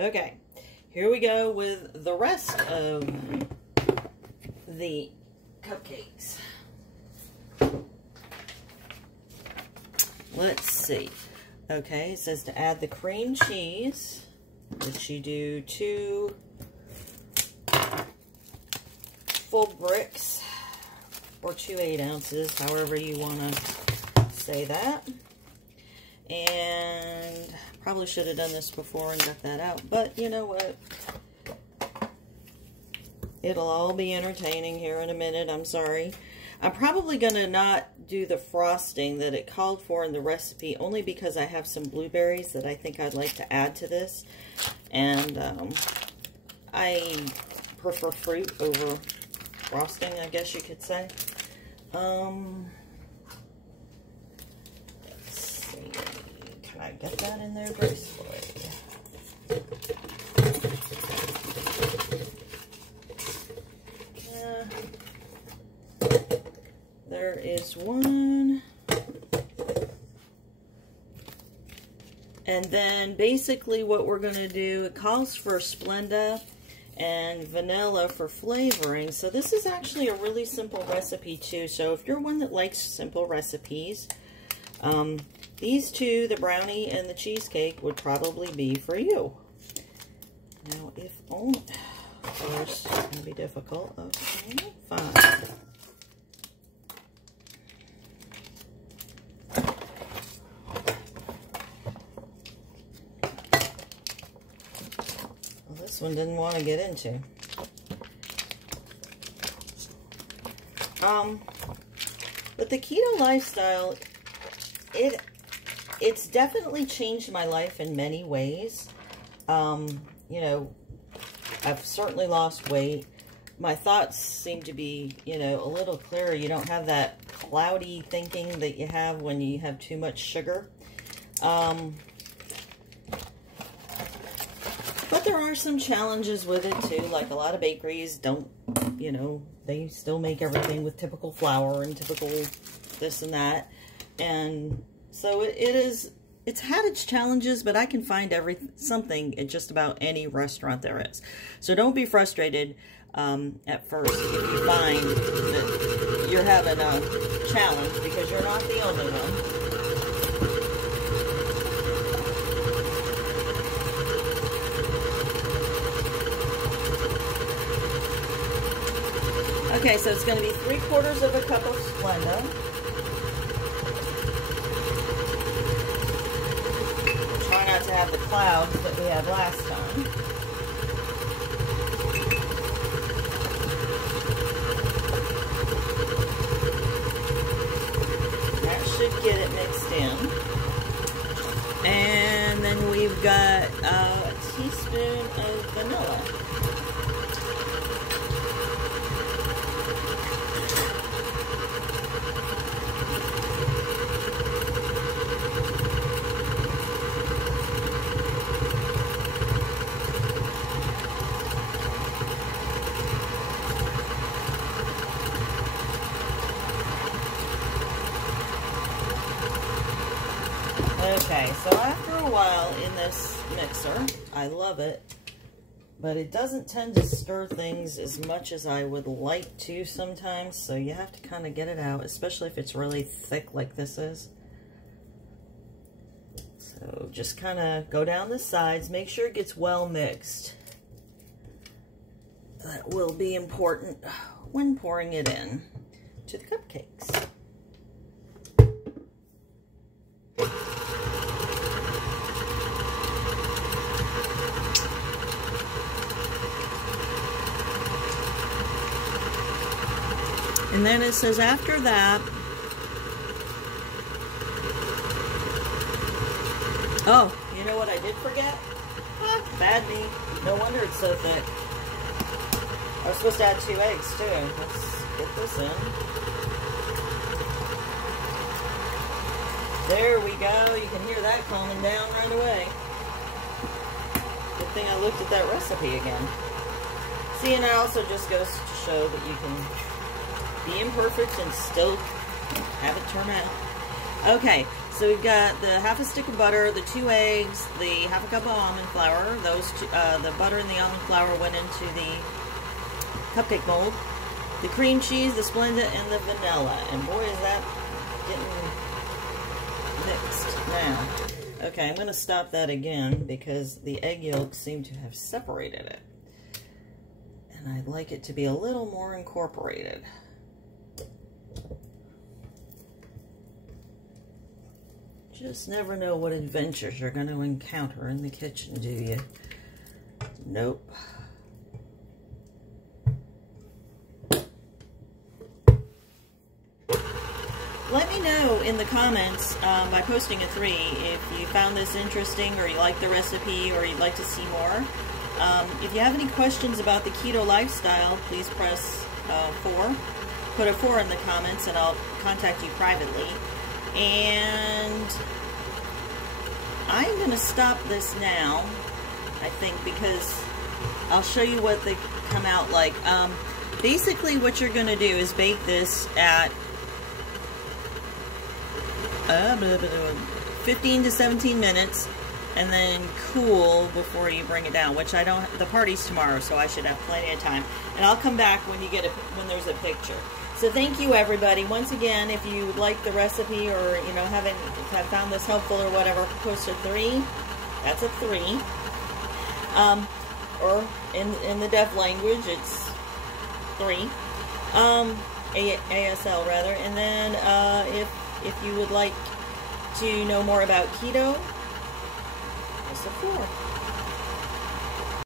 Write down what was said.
Okay, here we go with the rest of the cupcakes. Let's see. Okay, it says to add the cream cheese, which you do 2 full bricks or 2 8-ounces, however you want to say that. And probably should have done this before and got that out, but you know what? It'll all be entertaining here in a minute. I'm sorry. I'm probably going to not do the frosting that it called for in the recipe, only because I have some blueberries that I think I'd like to add to this. And I prefer fruit over frosting, I guess you could say. Let's see. Can I get that in there gracefully? There is one. And then basically what we're going to do, it calls for Splenda and vanilla for flavoring. So this is actually a really simple recipe too. So if you're one that likes simple recipes, these two, the brownie and the cheesecake, would probably be for you. Now, if only, of course, it's going to be difficult. Okay, fine. This one didn't want to get into. But the keto lifestyle, it's definitely changed my life in many ways. You know, I've certainly lost weight. My thoughts seem to be, you know, a little clearer. You don't have that cloudy thinking that you have when you have too much sugar. But there are some challenges with it too, like a lot of bakeries don't, you know, they still make everything with typical flour and typical this and that. And so it's had its challenges, but I can find something at just about any restaurant there is. So don't be frustrated at first if you find that you're having a challenge, because you're not the only one. Okay, so it's going to be 3/4 of a cup of Splenda. Try not to have the clouds that we had last time. That should get it mixed in. And then we've got a teaspoon of vanilla. Okay, so after a while in this mixer, I love it, but it doesn't tend to stir things as much as I would like to sometimes, so you have to kind of get it out, especially if it's really thick like this is. So just kind of go down the sides, make sure it gets well mixed. That will be important when pouring it in to the cupcakes. And then it says after that, oh, you know what I did forget? Bad me. No wonder it's so thick. I was supposed to add 2 eggs too. Let's get this in. There we go. You can hear that calming down right away. Good thing I looked at that recipe again. See, and it also just goes to show that you can be imperfect and still have it turn out. Okay, so we've got the half a stick of butter, the 2 eggs, the half a cup of almond flour. Those two, the butter and the almond flour went into the cupcake mold. The cream cheese, the Splenda, and the vanilla. And boy, is that getting mixed now. Okay, I'm going to stop that again because the egg yolks seem to have separated it. And I'd like it to be a little more incorporated. Just never know what adventures you're going to encounter in the kitchen, do you? Nope. Let me know in the comments by posting a 3 if you found this interesting or you like the recipe or you'd like to see more. If you have any questions about the keto lifestyle, please press 4. Put a 4 in the comments and I'll contact you privately. And I'm going to stop this now, I think, because I'll show you what they come out like. Basically, what you're going to do is bake this at 15 to 17 minutes and then cool before you bring it down, which I don't, the party's tomorrow, so I should have plenty of time. And I'll come back when when there's a picture. So thank you, everybody. Once again, if you would like the recipe or, you know, have found this helpful or whatever, post a 3. That's a 3. Or in the deaf language, it's 3. ASL rather. And then if you would like to know more about keto, it's a 4.